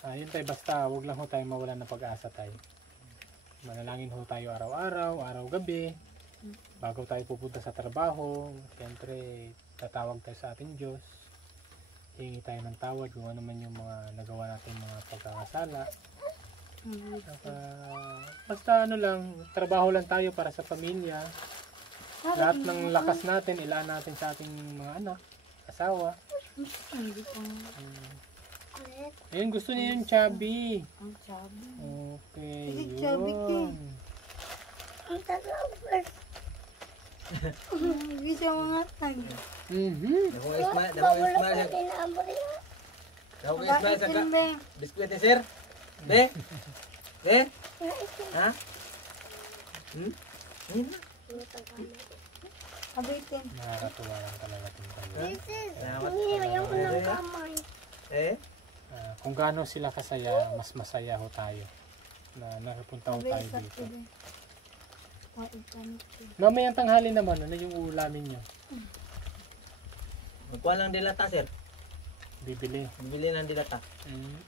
Yun tayo, basta huwag lang ho tayo mawalan ng pag-asa tayo. Manalangin ho tayo araw-araw, araw-gabi. Bago tayo pupunta sa trabaho, siyempre tatawag tayo sa ating Diyos. Hingi tayo ng tawad kung ano man yung mga nagawa natin mga pagkakasala. Saka, basta ano lang, trabaho lang tayo para sa pamilya. Lahat ng lakas natin, ilaan natin sa ating mga anak, asawa. Ayun, gusto niya yung chubby. Ang chubby. Okay, Sige, chubby ka. yun. Ang tatapos. Bisa mga tag. Dako isma siya. Dako isma sa ka. Biskwit sir. Be. Be. Ha? Abitin. Nakakatuwa lang talaga itong tayo. Salamat. Hindi yung unang kamay. Kung gaano sila kasaya, mas masaya ho tayo na nakapunta ho tayo dito. Mamayang tanghali naman, ano yung ulamin nyo? Magkuha lang dilata sir. Bibili. Bibili ng dilata.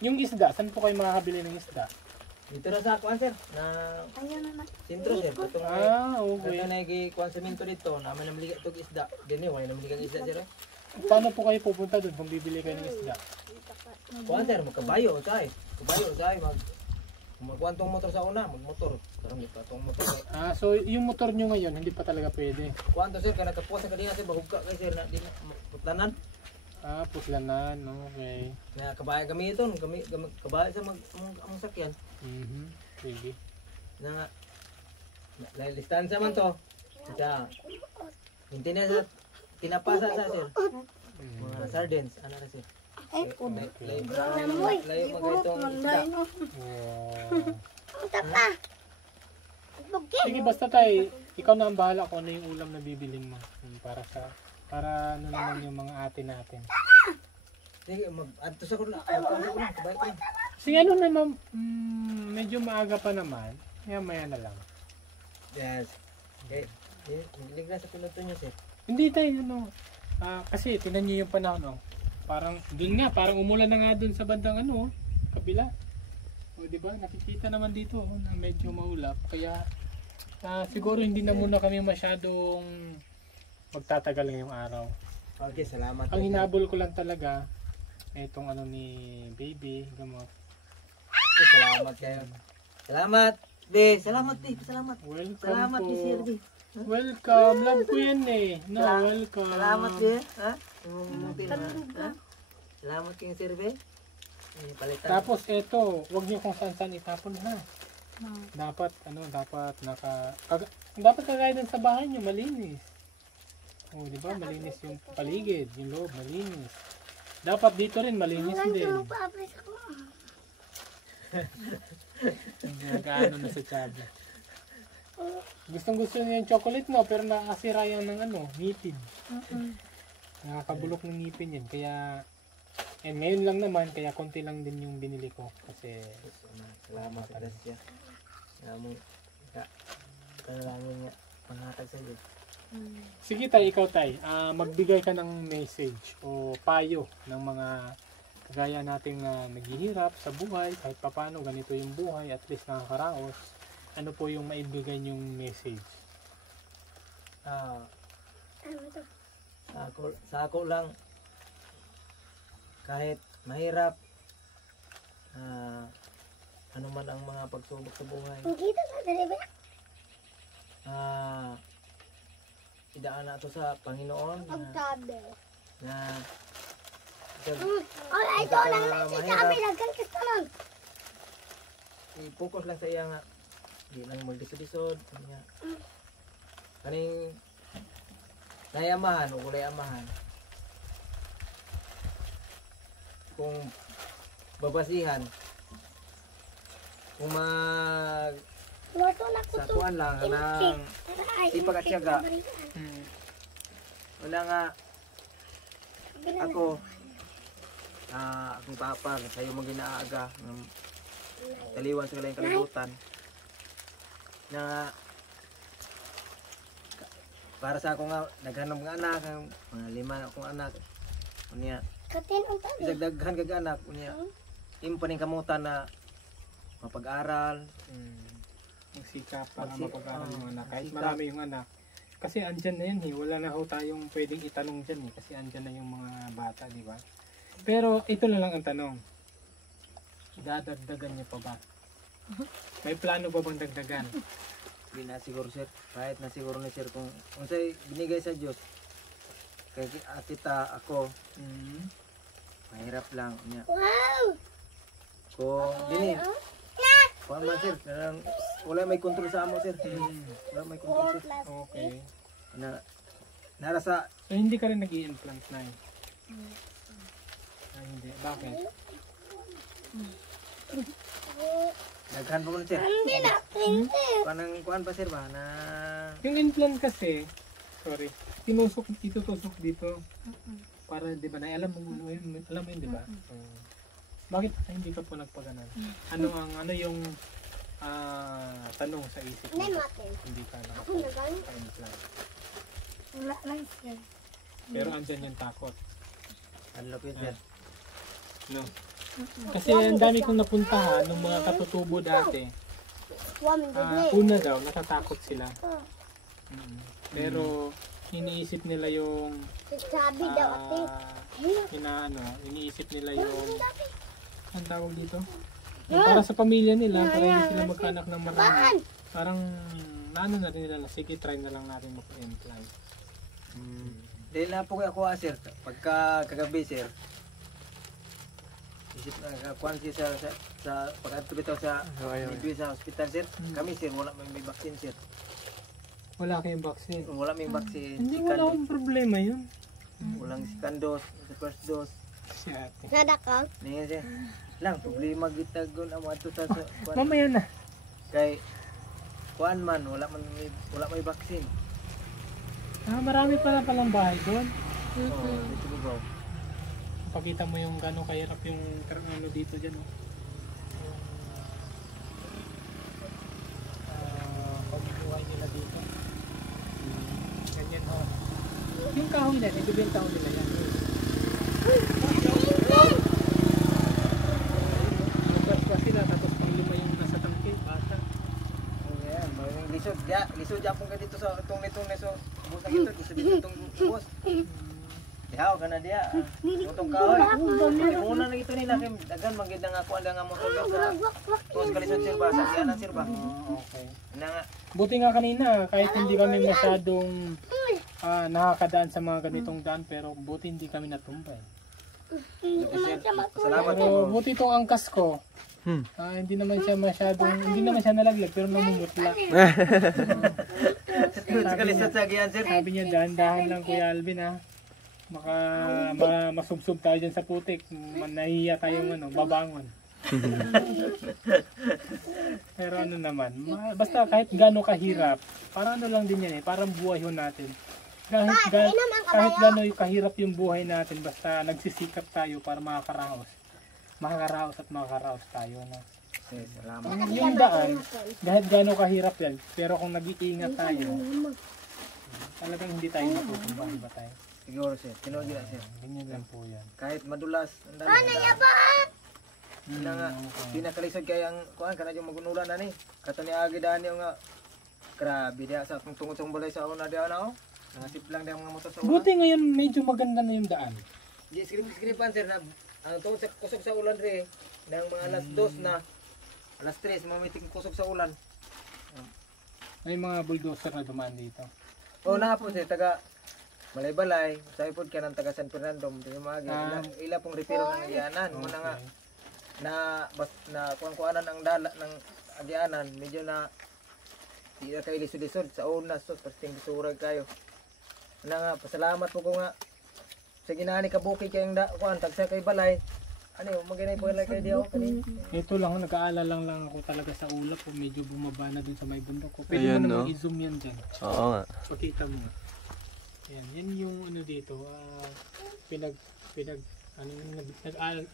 Yung isda, saan po kayo makakabili ng isda? Dito na sa kuan sir na Ayun na. sentro sir. Katong Okay. Ito na kuan semento dito. Naman namili itong isda. Dini wala namili kang isda sir. Paano po kayo pupunta doon kung bibili kayo ng isda? Kuan sir magkabayo say. Kabayo say magkuan tong motor sa una, magmotor. Karon dito tong motor. So yung motor nyo ngayon, hindi pa talaga pwede. Kuan to sir kana kapuas sa kadina sir bahugka kay sir na di na putlanan. Puslanan, okay. Na kabayo kami ito, kami kabayo sa ang sakyan. Sige. Na listahan sa man to. Kita. Hindi na sa tinapasa sa sir. Mga sardines, ano na sir. Ay, puno. Layo magaytong isda. Ang tapa. Sige, basta tayo, ikaw na ang bahala kung ano yung ulam na bibiling mo. Para ano naman yung mga ate natin. Sige, mag-adto sa kuno. Kabayo ko. Sige, ano naman, medyo maaga pa naman. Maya na lang. Yes. Okay. Hilig na sa piloto niyo sir. Hindi tayo, kasi tinan niyo yung panahon, parang, dun nga, parang umulan na nga dun sa bandang kabila. O, diba? Nakikita naman dito, na medyo maulap. Kaya, siguro hindi na muna kami masyadong magtatagal ngayong araw. Okay, salamat. Ang hinabol ko lang talaga, itong ni baby, gamot. Okay, salamat kayo. Salamat. Be, salamat be. Salamat. Welcome Salamat po. be sir be. Welcome. Love ko yan eh. Welcome. Salamat be. Ha? Salamat kayo sir be. Palitan. Tapos ito, wag niyo kung saan itapon ha. Dapat dapat kagaya din sa bahay niyo malinis. Oh, di ba? Malinis yung paligid, yung loob, malinis. Dapat dito rin malinis din. Nag-ano na sa tiyaga. Gustong-gusto niya yung chocolate no, pero nakakasira yan ng ngipin. Nakakabulok ng ngipin yan. Kaya, ngayon lang naman, kaya konti lang din yung binili ko. Kasi, salamat sa siya. Salamat. Panalangin niya. Panghatag sa iyo. sige tayo, ikaw tayo. Magbigay ka ng message o payo ng mga kagaya nating naghihirap sa buhay. Kahit papano, ganito yung buhay, at least nakakaraos. Ano po yung maibigay niyong message? Sa ako lang, kahit mahirap, ano man ang mga pagsubok sa buhay, Kita sa dali idaan na ito sa Panginoon Pagkabe. na Ito lang na si Sabi. Nagkalkas ka lang. i-focus lang sa iya nga. Hindi lang magdisod-disod. Kaning nayamahan o kulay amahan. Kung babasihan, kung Loto na ko sa to. kuan lang ng sipag at tiyaga. Una nga ako akong papa sayo mo ginaaga ng taliwan sa kalayang kalibutan na para sa ako nga naghanap nga anak mga 5 akong anak unya Katin ang tabi. isang daghan kag anak unya impaning kamutan na mapag-aral. Magsikap para Magsi- mapag-aral yung anak. Kahit magsikap. marami yung anak. Kasi andyan na yan eh. Wala na ho tayong pwedeng itanong dyan eh. Kasi andyan na yung mga bata, di ba? Pero ito na lang ang tanong. Dadagdagan niyo pa ba? May plano ba bang dagdagan? Hindi na siguro sir. Kahit na siguro ni sir kung unsay binigay sa Diyos. Kay kita ako, mahirap lang niya. Wow! Kung dini, kung man sir, wala may control sa amo sir. Wala may control sir. Okay. Narasa, So hindi ka rin nag-i-implant na eh? Hindi. Bakit? naghan pa mo sir. Hindi na, hindi. Panang kuan pa sir ba na Yung implant kasi, sorry, itutusok dito. Para, di ba, na alam mo yun, di ba? Bakit hindi ka po nagpaganan? Ano yung tanong sa isip mo? Hindi natin. Hindi ka Ako na lang. naka-implant. Wala lang siya. Pero andyan yung takot. ano lapit sir. No? Kasi ang dami kong napuntahan ng mga katutubo dati. Wamin bibli. Una daw, natatakot sila. Pero iniisip nila yung Sabi daw ate. iniisip nila yung ang tawag dito? Yung para sa pamilya nila, para hindi sila magkaanak ng marami. Parang naano na rin nila na sige, try na lang natin mag-implant. Dahil na po ako sir, pagka kagabi sir, isip na kuan siya sa pag-adto bitaw sa midway sa hospital sir. Kami sir, wala may vaccine sir. Wala kayong vaccine. Wala may vaccine. Hindi, wala akong problema yun. Walang second dose, sa first dose. Si ate. Nada ka? Ngayon sir, lang problema kita gun amo ato sa kuan. Mamaya na. Kay kuan man wala may vaccine. Marami pala palang bahay doon. Dito bro. Pakita mo yung gano'ng kahirap yung ano dito dyan. Pagbuhay nila dito. Ganyan ho. Yung kahoy na, ibibenta ho nila yan. Lugar pa sila, tapos pang lima yung nasa tangke, bata. Ayan, may lisod japon ka dito sa itong so bus na gito, lisod dito itong bus. Dihaw ka na diya. Mutong kahoy. Una na ito nila kay dagan magid nga ako nga motor sa tos kalisod sir ba sa dianan sir ba. Okay. Na nga Buti nga kanina, kahit hindi kami masyadong nakakadaan sa mga ganitong daan, pero buti hindi kami natumbay. sir, salamat Pero po. buti itong angkas ko. Hindi naman siya nalaglag pero namumutla. Sa kalisod sa gian sir. Sabi niya dahan-dahan lang Kuya Alvin ha. Baka masubsob tayo dyan sa putik. Nahihiya tayong babangon. Pero ano naman, basta kahit gaano kahirap, parang ano lang din yan eh, parang buhay ho natin. Kahit gaano kahirap yung buhay natin, basta nagsisikap tayo para makakaraos tayo. No? Salamat. Yung daan, kahit gaano kahirap yan, pero kung nag-iingat tayo, talagang hindi tayo matutumba, di ba tayo? Siguro sir, tinuod na sir. Ganyan lang po yan. Kahit madulas, ang dami. Na nga, pinakalisod kaya ang kuan kana yung magunulan na ni. Kato ni agi daan yung nga grabe dia sa tungtungod sa balay sa una dia na oh. Nangasip lang dia mga motor sa una. Buti ngayon medyo maganda na yung daan. Di skripan sir na ang tungod sa kusog sa ulan re nang mga alas 2 na alas 3 mamiting kusog sa ulan. May mga bulldozer na dumaan dito. Oh na po sir taga balay-balay, sa ipod ka ng taga San Fernando, di magi ila pong repiro ng Agianan, mo na nga na kuan-kuanan ang dala ng Agianan, medyo na di na kay lisod-lisod sa una so pasting surag kayo. Na nga pasalamat po ko nga sa ginani ka bukid kayong kuan tagsa kay balay. Ano maginay po kay diaw kani. Ito lang, nag-aalala lang ako talaga sa ulap kung medyo bumaba na dun sa may bundok ko. Pwede Ayan, mo no? naman i-zoom yan dyan. Oo nga. Pakita mo nga. Yan yung ano dito,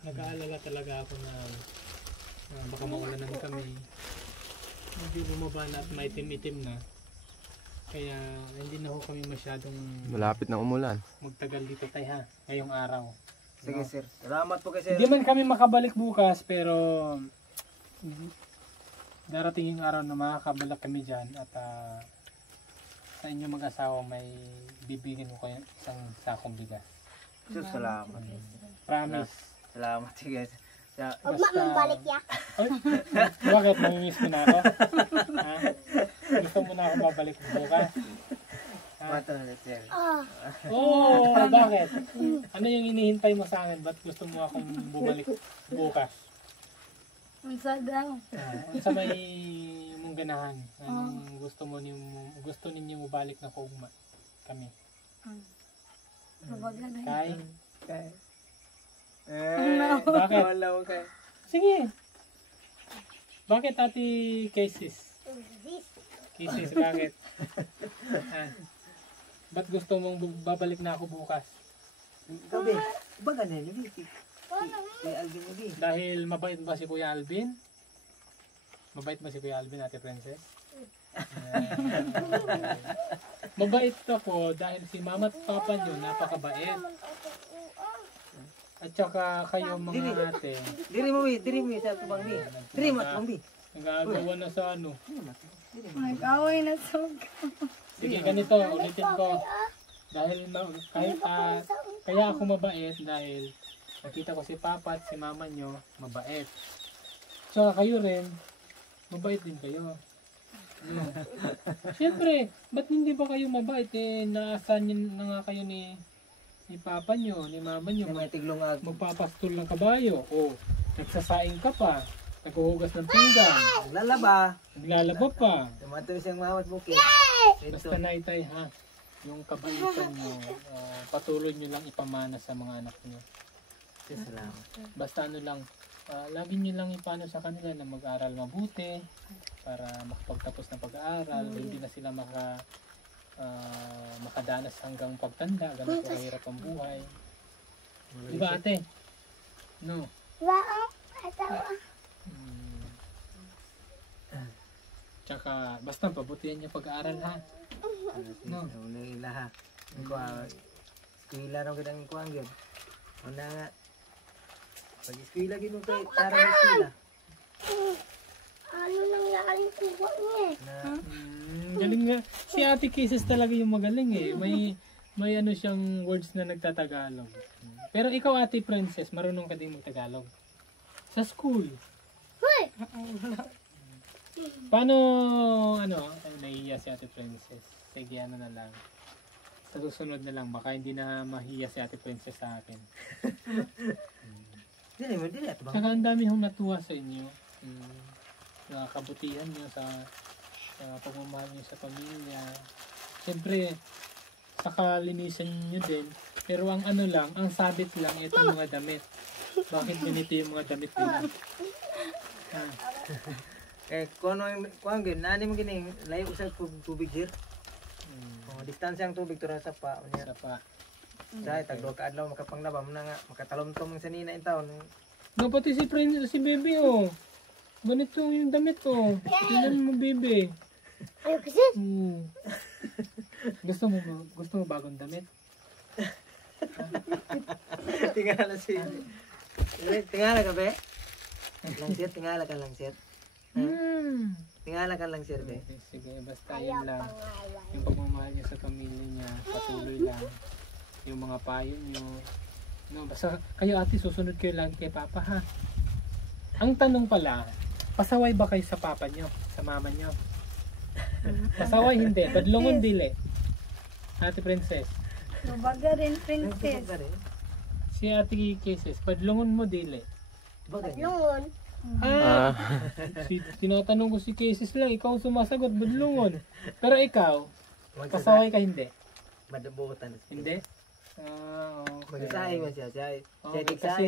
nag-aalala talaga ako na baka mawalanan kami. Medyo bumaba na at maitim-itim na. Kaya hindi na ho kami masyadong Malapit na umulan. magtagal dito tayo ha, ngayong araw. Sige, No? sir. Salamat po kay sir. Hindi man kami makabalik bukas, pero darating yung araw na makakabalik kami dyan at sa inyo mag-asawa may bibigyan ko kayo isang sakong bigas. Sir, salamat. Promise. Salamat, sige. Huwag mabalik ya. Ay, bakit? Mamimiss mo na ako? Ha? Gusto mo na ako babalik bukas? Mato na, sir. Ah, Oo, bakit? Ano yung inihintay mo sa akin? Ba't gusto mo akong bumalik bukas? Unsa daw? Ano sa may mong ganahan? Anong gusto ninyo mabalik na kaugma kami? Mabaga na. Kay? Okay. Bakit? Wala mo kay. Sige. Bakit ati cases? this. Cases, bakit? Ah. Ba't gusto mong babalik na ako bukas? Gabi. Iba ganyan yun. Kay Alvin mo di. Dahil mabait ba si Kuya Alvin? Mabait ba si Kuya Alvin, Ate Princess? Mabait ako dahil si mama at papa nyo napakabait. At saka kayo mga ate, Diri mo sa tubang mi. Diri mo tubang mi. nag-aagawa na sa ano. Nag-away na sa Sige, ganito, ulitin ko. Dahil kaya ako mabait dahil nakita ko si papa at si mama nyo mabait. Tsaka kayo rin, mabait din kayo. Siyempre, ba't hindi ba kayo mabait? Naasan na nga kayo ni papa nyo, ni mama nyo. May tiglong ag. Magpapastol ng kabayo. O, nagsasaing ka pa. Naghuhugas ng pinggan. Lalaba. Naglalaba pa. Tumato siyang mawat bukid. Basta naitay ha. Yung kabaitan nyo, patuloy nyo lang ipamana sa mga anak nyo. Salamat. Basta ano lang, lagi nyo lang ipano sa kanila na mag-aral mabuti para makapagtapos ng pag-aaral, hindi na sila makadanas hanggang pagtanda, ganito kahirap ang buhay. Di ba ate? No? Wow, atawa. Tsaka basta pabutihan niya pag-aaral ha. No. Una ila ha. Eskwela raw kadang kuang gyud. Una nga. Pag eskwela gyud mo kay tarang eskwela. Ano nangyari kuha niya? Na Galing nga. Si Ate Kisses talaga yung magaling eh. May ano siyang words na nagtatagalog. Pero ikaw Ate Princess, marunong ka din magtagalog. Sa school. Hoy! Paano, nahihiya si Ate Princess? Sige, ano na lang. Sa susunod na lang, baka hindi na mahiya si Ate Princess sa akin. dili ato bang. Saka ang dami hong natuwa sa inyo. Sa kabutihan nyo, sa pagmamahal nyo sa pamilya. Siyempre, sa kalinisan nyo din. Pero ang ano lang, ang sabit lang, itong mga damit. Bakit ganito yung mga damit nila? Eh kuang gyud nani mo gini layo sa tubig sir. Oh, distansya ang tubig tura sa pa unya. Isa pa. Dai tagdo ka adlaw makapanglaba mo na nga makatalom-tom sa nina in taon. No, pati si Baby, oh. Ganito yung damit, oh. Tingnan mo, Baby. Ayaw kasi. Gusto mo bagong damit? Tingala si. Tingala ka be? Lang sir, tingala ka lang sir. Tingala ka lang sir be. Sige, basta yun lang. Yung pagmamahal niya sa pamilya niya, patuloy lang. Yung mga payo niyo. No, basta kayo ate, susunod kayo lagi kay Papa, ha? Ang tanong pala, pasaway ba kayo sa Papa niyo? Sa Mama niyo? Pasaway hindi, badlongon dili. Ate Princess. Mabaga rin, princess. Si Ate Kisses, padlongon mo dili. Lungon. Tinatanong ko si Kisses lang, ikaw ang sumasagot, badlongon. Pero ikaw, pasaway ka hindi? Madabutan. Hindi? Okay. Magsahay man siya, siya. Siya Okay, kasi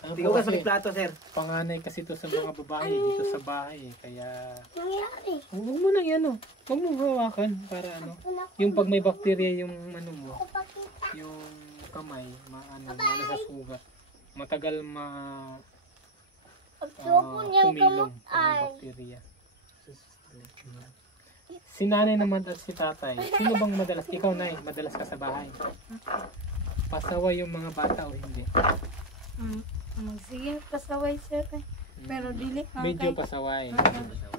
ano tigo ka sa kasi, plato sir. panganay kasi to sa mga babae dito sa bahay, kaya Nangyari. huwag mo nang yan, huwag mong hawakan para ano, yung pag may bakterya yung ano mo, yung kamay, maano sa sugat, matagal Pagsuko niyang humilong kamot ang ay. bakterya. Si nanay naman at si tatay, sino bang madalas? Ikaw, nay, madalas ka sa bahay. pasaway yung mga bata o hindi? Sige, pasaway sir. Pero dili man Medyo kay. pasaway.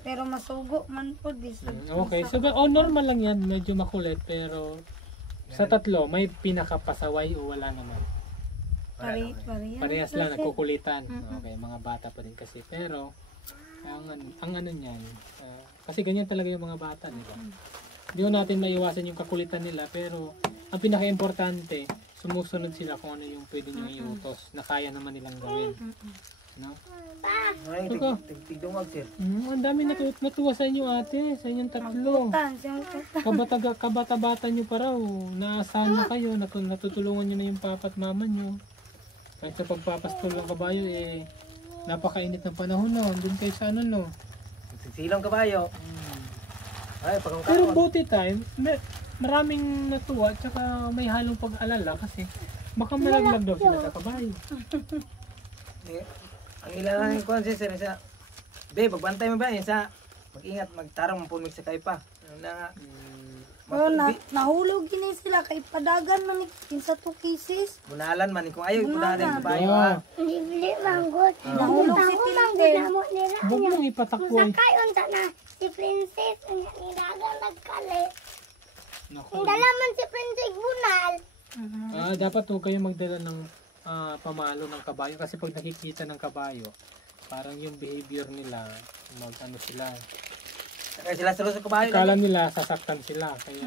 Pero masugo man po di sa. Okay, so normal lang yan, medyo makulit, pero sa tatlo, may pinakapasaway o wala naman? Parehas lang, nagkukulitan. Okay, mga bata pa rin kasi. Pero, ang ano niyan, kasi ganyan talaga yung mga bata, di ba? Hindi natin maiwasan yung kakulitan nila, pero ang pinaka-importante, sumusunod sila kung ano yung pwede nyo iutos na kaya naman nilang gawin. No? Ay, Saka, tigdungag sir. ang dami natuwa sa inyo ate, sa inyong tatlo. Kabata-bata nyo pa raw, naasahan na kayo, natutulungan nyo na yung papa at mama nyo. Kahit sa pagpapastol ng kabayo, napakainit ng panahon no, doon kayo sa ano no. Silang kabayo. Ay, Pero pagkakaroon. buti time, maraming natuwa, tsaka may halong pag-alala kasi baka malaglag daw sila sa kabayo. Ang ilang ko sir sa be, pagbantay mo ba yan sa mag-ingat, magtarong mapulmig sa kay pa. Ano na nga. Nahulog gini sila kay padagan man sa 2 cases. Bunalan man kung ayaw ipunalan yung kabayo Oo. ha. Hindi manggot. Nahulog si Tintin. Huwag mong ipatakboy. Sakay unta na si Princess ang nilagang nagkali. Naku. Ang dalaman si Princess bunal. Dapat huwag kayo magdala ng pamalo ng kabayo kasi pag nakikita ng kabayo, parang yung behavior nila, mag-ano sila. Kaya sila sa kabayo. Akala nila sasaktan sila, kaya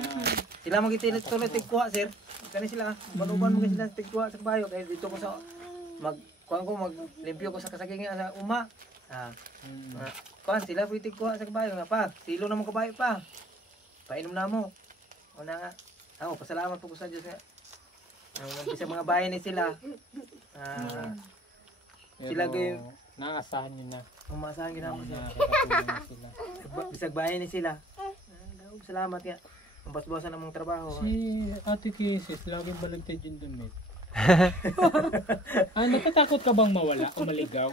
Sila magitilit tuloy tigkuha sir. Kani sila, banuban mo sila tigkuha sa kabayo. Kaya dito ko sa maglimpyo ko sa kasaging sa uma. Kuan sila pwede tigkuha sa kabayo nga pa. Silo na mo kabayo pa. Painom na mo. Una nga. Pasalamat po ko sa Diyos nga. Sa mga bayan ni sila. Sila pero naasahan nyo na. umasahan ginamo sila. Nakakatulong na sila. Bisag bayan ni sila. Salamat ya. Ang basbasan ng mong trabaho. Si Ate Kisses, laging balagtad yung damit. Natatakot ka bang mawala o maligaw?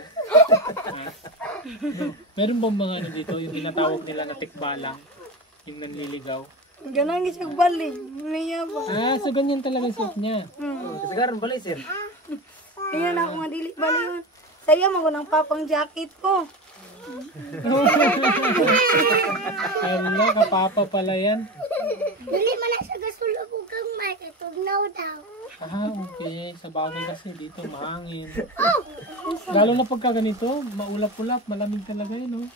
Meron bang mga ano dito, yung tinatawag nila na tikbalang, yung nanliligaw? Ganang isang bali. Niya ba? So ganyan talaga ang suot niya. Kasagaran balay sir. Tingnan ako nga dili bali yun. Saya mo ng papang jacket ko. Hala, kapapa pala yan. Dili man na sa gasulog ug kang may tugnaw daw. Okay. Sa bagay kasi dito mahangin. Lalo na pagka ganito, maulap-ulap, malamig talaga yun.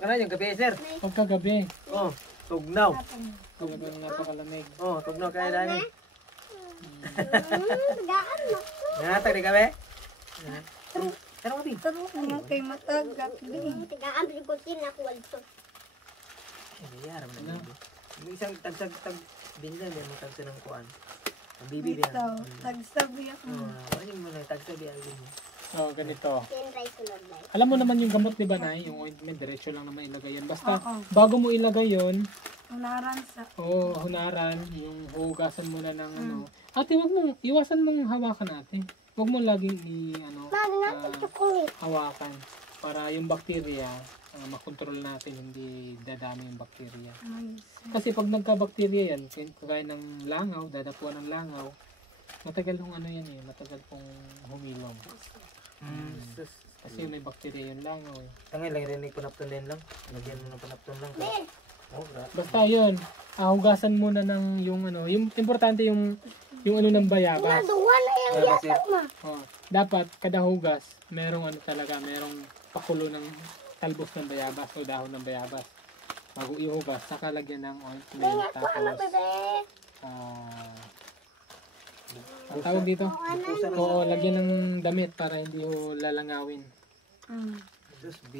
Kana yung gabi sir. Pagkagabi, Tugnaw. talagang napakalamig. Tugnaw kaya dani. Gaan mo. Ngatag di gabi. Pero gabi. Taro nga kay matagak. Tigaan rin ko ako walto. Yaram na gabi. Yung isang tag binlan yan mo tagsa ng kuan. Ang bibi din. Ito, tagsabi ako. Ano yung mga tagsa di ang bibi. So, ganito. Tinray sunod na. Alam mo naman yung gamot, di ba, Nay? Yung ointment, diretso lang naman ilagay yan. Basta, Oo. bago mo ilagay yon, Unaran sa. hunaran, yung hugasan mo na ng ano. Ate, wag mong, iwasan mong hawakan ate. Wag mo laging hawakan. Para yung bakterya, makontrol natin, hindi dadami yung bakterya. Kasi pag nagka-bakterya yan, kagaya ng langaw, dadapuan ng langaw, matagal kong ano yan matagal kong humilom. Kasi may bakterya yung langaw Tangay lang rin panapton din lang. Lagyan mo ng panapton lang. Basta yun, hugasan muna ng yung ano, yung importante yung ano ng bayabas. Duwa na yung Kasi Dapat kada hugas, merong ano talaga, merong pakulo ng talbos ng bayabas o dahon ng bayabas. Bago ihugas, saka lagyan ng ointment, tapos ang tawag dito? Oo, lagyan ng damit para hindi ho lalangawin.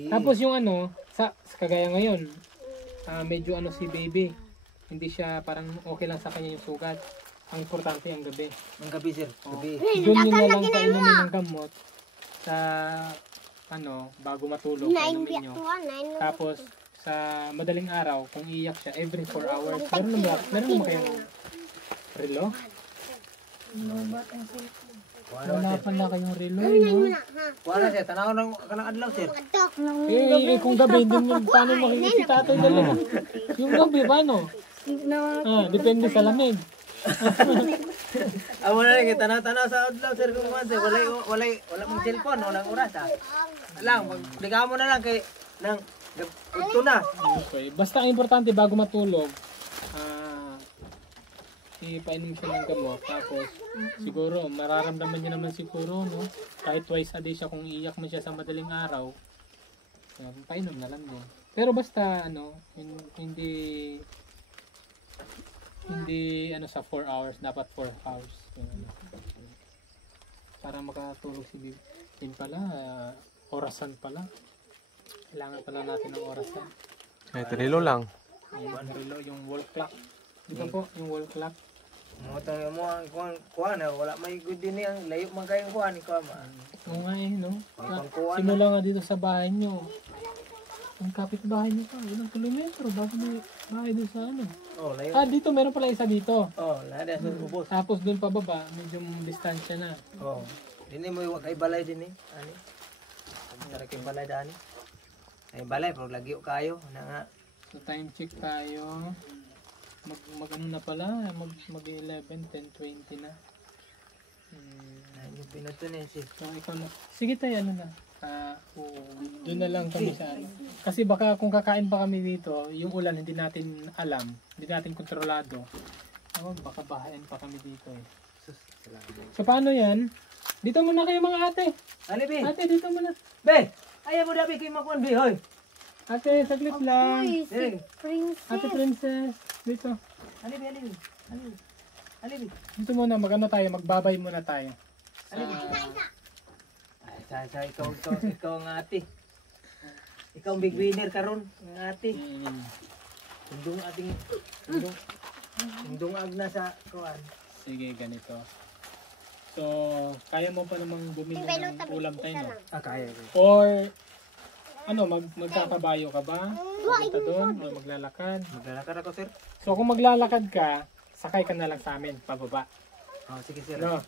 Tapos yung ano, sa kagaya ngayon, medyo ano si baby, hindi siya parang okay lang sa kanya yung sugat. Ang importante ang gabi. ang gabi sir. Gabi. Doon nyo na lang painumin ng gamot sa ano, bago matulog, painumin nyo. Tapos sa madaling araw, kung iiyak siya, every 4 hours. Meron naman kayong relo? Wala pala kayong relo, no? Wala sir. Tanaw ng kanang adlaw sir. Kung gabi, paano makikita ito dalawa? Yung gabi, paano? Depende sa lamig. Amo na lang tanaw-tanaw sa adlaw sir kung man sir wala mong cellphone, wala oras ha. Lang, ligaw mo na lang kay nang ito na. Okay. Basta ang importante bago matulog, ipainom siya ng gamot. Tapos, siguro, mararamdaman niya naman siguro, no? Kahit twice a day siya, kung iiyak man siya sa madaling araw, painom na lang din. Pero basta, hindi sa 4 hours, dapat 4 hours. Para makatulog si Bibi. Yun pala, orasan pala. Kailangan pala natin ng orasan. Ay, trilo lang. Yung wall clock. Dito po, yung wall clock. Mo tang mo ang kuan wala may good din ang layo man kayong kuan ni kuan. Oo nga no? Pangkuan. Simula nga dito sa bahay nyo. Ang kapit-bahay nyo pa, ilang kilometro bago may bahay doon sa ano. Oh, layo. Dito meron pala isa dito. Oh, lada sa ubos. Tapos doon pa baba, medyo distansya na. Oh. Dini mo iwag kay balay din eh. Ani. Tara kay balay dani. Ay balay pero lagyo kayo na nga. So time check tayo. Mag ano na pala, mag 11, 10, 20 na. Ay yung pinato na si. So ikaw na. Sige tayo, ano na. Doon na lang kami sa ano. Kasi baka kung kakain pa kami dito, yung ulan hindi natin alam, hindi natin kontrolado. Baka bahayan pa kami dito eh. So paano yan? Dito muna kayo mga ate. Ali bi. Ate, dito muna. Be. Ayaw mo dabi kay makuan bi hoy. Ate, saglit lang. Uy, Dili. princess. Ate Princess, dito. Ali bi. Ali bi. Dito muna, magano tayo, magbabay muna tayo. Ay, sa ikaw ang ate. Ikaw ang big winner karon, ang ate. Indong ating indong agna sa kuan. Sige, ganito. So, kaya mo pa namang bumili ng ulam tayo, no? Kaya. Or, magkakabayo ka ba? Pupunta doon? O maglalakad? Maglalakad ako sir. So, kung maglalakad ka, sakay ka na lang sa amin, pababa. Oh, sige sir. No?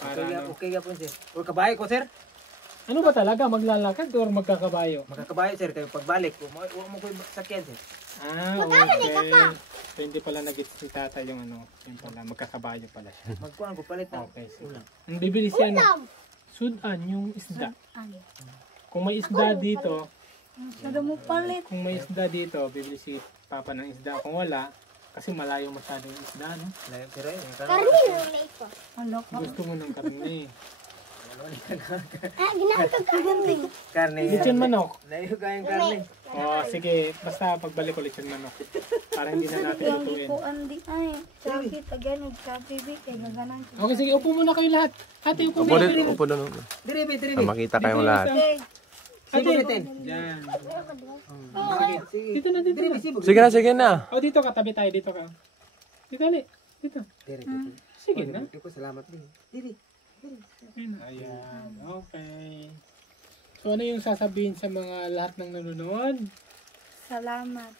Para Okay ka po sir. O kabayo ko sir. ano ba talaga? Maglalakad or magkakabayo? Magkakabayo sir kayo pagbalik. Wa mo ko sakyan sir. Okay. So, hindi pala nag-gets si tata yung yung pala, magkakabayo pala siya. Magkuhan ko palit na. Okay, sige. Ang bibili siya sudan, yung isda. Kung may isda dito, Masyado mo palit. kung may isda dito, bibili si Papa ng isda. Kung wala, kasi malayo masyado yung isda, no? Layo sir ay. Ano ka? Gusto mo ng karne. Ginagawa ka ganti. Karne. Lechon manok. Layo kayong karne. Oh, sige, basta pagbalik ulit yung manok. Para hindi na natin Yung lutuin. ikuan di ay. Sakit again og kabibi kay gaganan. Okay, sige, upo muna kayo lahat. Ate, upo Upo muna. din, upo doon. Diribi. Para makita kayong lahat. Ate, Sibulitin. dyan. Sige. Dito na, dito na. Sibuk. Sige na. Oh, dito ka, tabi tayo, dito ka. Dito, ali. Dito. Diri. Sige na. Ko salamat din. Diri. Ayan, okay. So, ano yung sasabihin sa mga lahat ng nanonood? Salamat.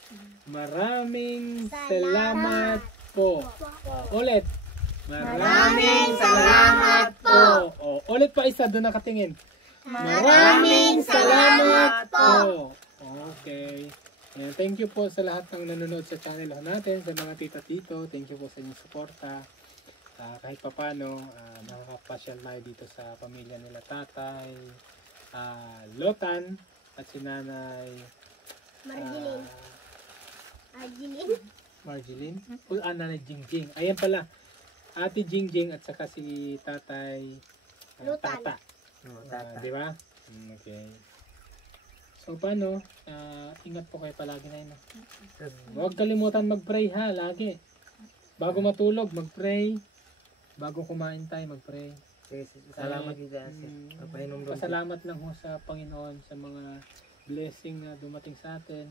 Maraming salamat po. Ulit. Maraming salamat po. Ulit pa isa, doon nakatingin. Maraming salamat po. Okay. Ayan, thank you po sa lahat ng nanonood sa channel natin, sa mga tita-tito. Thank you po sa inyong suporta. Kahit papano, nakakapasyal tayo dito sa pamilya nila tatay, Lotan, at si nanay Marjeline. Nanay Jingjing. Ayan pala, ate Jingjing at saka si tatay Tata. Di ba? Okay. So paano? Ingat po kayo palagi na yun. Huwag kalimutan mag-pray ha, lagi. Bago matulog, mag-pray. Bago kumain tayo, mag-pray. Salamat kita sir. Papainom daw. Pasalamat lang ho sa Panginoon sa mga blessing na dumating sa atin.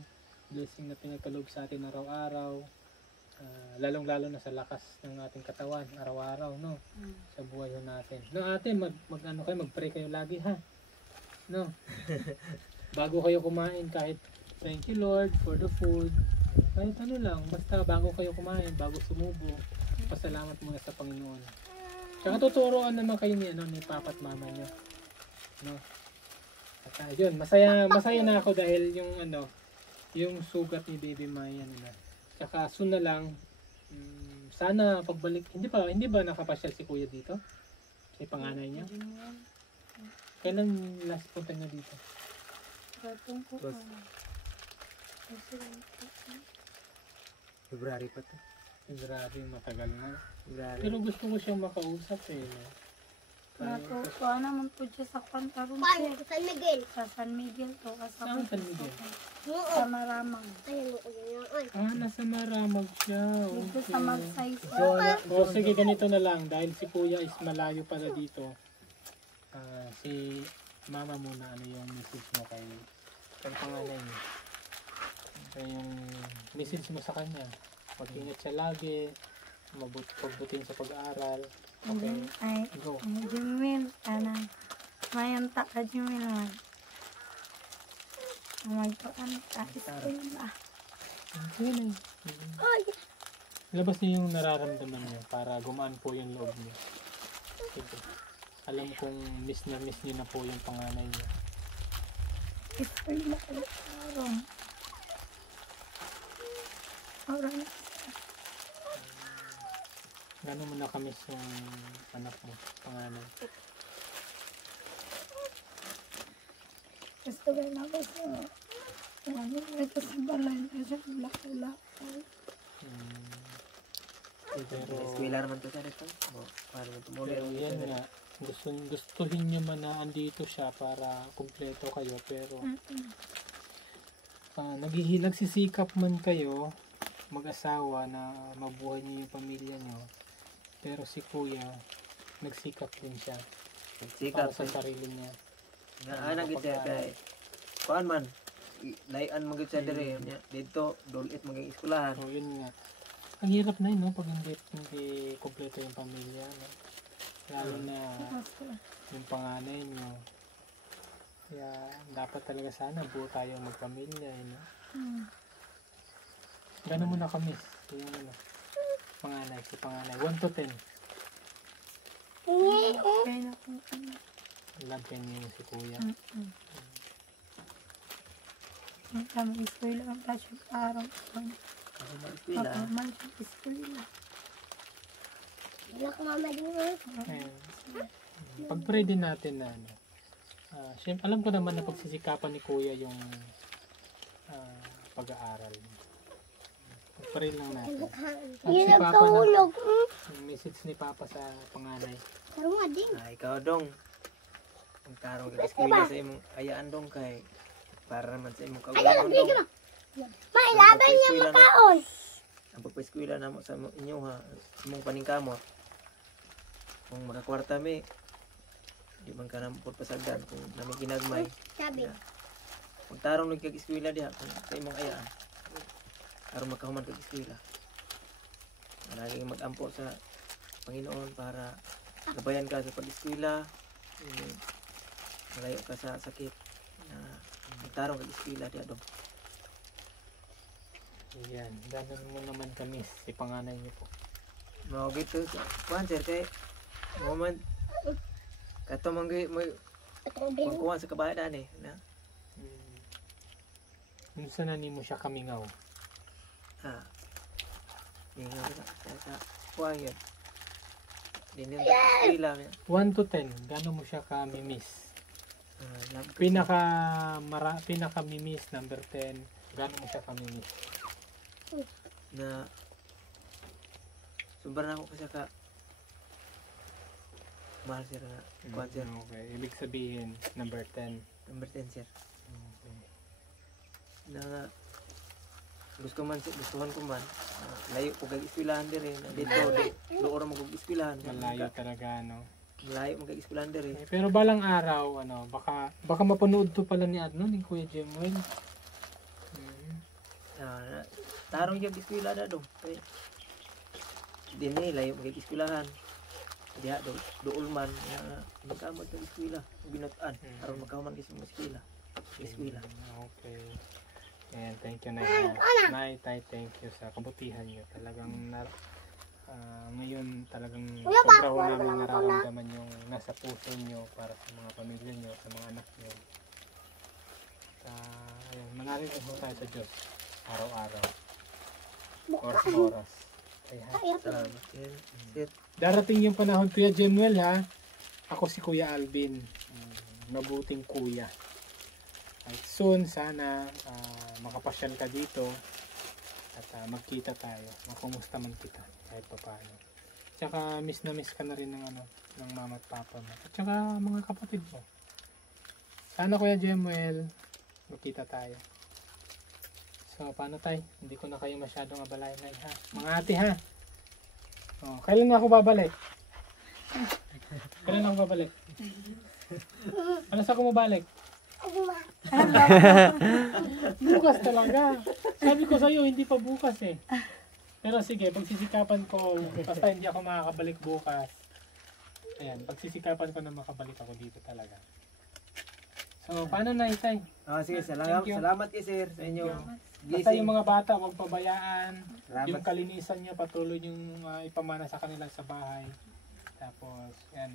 Blessing na pinagkaloob sa atin araw-araw. Lalong-lalo na sa lakas ng ating katawan araw-araw, no? Sa buhay natin. No, ate, mag-pray kayo lagi ha. No? Bago kayo kumain, kahit thank you Lord for the food. Kahit ano lang, basta bago kayo kumain, bago sumubo, pasalamat muna sa Panginoon. Tsaka tuturuan naman kayo ni Papa at Mama nyo. No? At yun, masaya na ako dahil yung sugat ni Baby Maya na. Tsaka soon na lang, Sana pagbalik, hindi ba nakapasyal si kuya dito? Si panganay niya? Kailan last punta niya dito? Ratong ko. Bas. February pa to. Grabe, matagal na. February. Pero gusto ko siyang makausap eh. No? Natutuwa naman po siya sa Pantaron. Paano? San Miguel. Sa San Miguel to. Saan San Miguel? Sa Maramang. Ayun, ayun. Nasa Maramag siya. Dito Okay. sa Magsaysay. O sige, ganito na lang. Dahil si kuya is malayo pala dito. Si mama muna, ano yung message mo kay panganay niya? Yung message mo sa kanya. Pag-ingat siya lagi. Pagbutin sa pag-aaral. Okay. Ay, Go. Jimil. Anang. Mayanta ka Jimil man. Magpakanta. Eskwela. Okay. Labas niyo yung nararamdaman niyo para gumaan po yung loob niyo. Sige. Alam kong miss niyo na po yung panganay niyo. Eskwela ka Pantaron. Orang. Gano'n mo nakamiss yung anak mo, panganay? Gusto ko na ako sa ano ito sa balay kasi lakay-lakay. Pero, Eskwela naman to sa rito. Paano mo tumuli? pero yan nga, gustuhin niyo man na andito siya para kumpleto kayo, pero nagsisikap man kayo mag-asawa na mabuhay niyo yung pamilya niyo, pero si kuya nagsikap din siya Nagsikap. para sa sarili niya. Nga gid siya kay kuan man. Layan mo gid siya dire. Dito dulit maging eskwelahan. So yun nga, ang hirap na yun, no? Pag hindi kumpleto yung pamilya, no? Lalo na yung panganay nyo. Kaya dapat talaga sana buo tayo magpamilya, no? Gano'n mo na kami yung ano, panganay, si panganay, 1 to 10. Okay na kung ano. Love ka niyo si kuya. Ang eskwela ang tasyo araw. Ako man eskwela. Pagkaman siya eskwela. Wala ka mama din mo. Ayun. Pag-pray din natin na ano. Siyempre, alam ko naman na pagsisikapan ni kuya yung pag-aaral. Pag-pray lang natin. At si Papa na, yung message ni Papa sa panganay. Pero nga din. Ikaw dong. Ang tarong kay eskwela sa imong ayaan dong kay para naman sa imong kaugalingon dong. Mailaban niya makaon. Ang pagpa-eskwela na mo sa inyo ha, imong paningkamot. Kung makakwarta mi, di man ka na pasagdan kung nami ginagmay. Sabi. Magtarong lang kag eskwela diha kung sa imong ayaan. Aron makahuman kag eskwela. Lagi mag-ampo sa Panginoon para gabayan ka sa pag-eskwela. Malayo ka sa sakit. Magtarong kag eskwela diha dong. Ayan, gano'n mo naman kami si panganay niyo po. Mao gito sa kuan sir kay moment kato manggi mo kuan sa kabayan eh na. Kung saan na mo siya kamingaw? Yung sa kuan yun. Dinin sa eskwela niya. 1 to 10, gano'n mo siya ka-miss? Pinaka-miss, number 10, gano'n mo siya ka-miss? Na sobrang ako kasi ka mahal sir na kuan sir. Okay, ibig sabihin, number 10. Number 10 sir. Okay. Na gustuhan ko man layo ko kag eskwelahan dire na dito doon mo kag eskwelahan Malayo talaga, no? malayo mo kag eskwelahan dire. Pero balang araw, ano, baka mapanood to pala ni ni Kuya Jemuel. Tarong yung eskwela na dong. Dini layo mo kag eskwelahan. Diha dool man magkamot kag eskwela binutan aron makahuman kasi mo eskwela. Okay. And thank you, Nay. Nay, thank you sa kabutihan niyo. Talagang ngayon talagang sobra ko namin nararamdaman yung nasa puso niyo para sa mga pamilya niyo, sa mga anak niyo. Ayun, manalig po tayo sa Diyos araw-araw. Oras-oras. tay ha. Salamat. Sir. Darating yung panahon, Kuya Jemuel ha. Ako si Kuya Alvin. Mabuting kuya. At soon, sana makapasyal ka dito at magkita tayo. Makumusta man kita kahit pa paano. Tsaka miss na miss ka na rin ng mama at papa mo. At tsaka mga kapatid mo. Sana Kuya Jemuel, magkita tayo. So, paano tay? Hindi ko na kayo masyadong abalayan ha. Mga ate ha. Oh, kailan na ako babalik? Kailan ako babalik? Ano sa ako mabalik? Bukas talaga. Sabi ko sa'yo, hindi pa bukas eh. Pero sige, pagsisikapan ko, basta hindi ako makakabalik bukas. Ayan, pagsisikapan ko na makabalik ako dito talaga. So, paano na Itay? Sige, Thank you. salamat kay sir sa inyo. Basta yung mga bata, huwag pabayaan. Salamat. Yung kalinisan nyo, patuloy yung ipamana sa kanila sa bahay. Tapos, yan,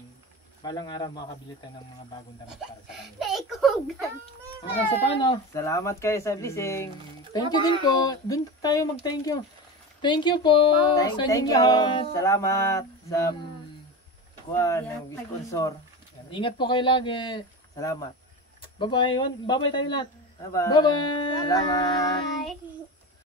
balang araw makakabili tayo ng mga bagong damit para sa kanila. Okay, so paano? Salamat kayo sa blessing. Thank you din po. Doon tayo mag-thank you. Thank you po sa Thank inyong you. lahat. Salamat sa kuwan ng sponsor. Yan, ingat po kayo lagi. Salamat. Bye-bye. Bye-bye tayo lahat. Bye-bye. Bye-bye. Salamat. Bye.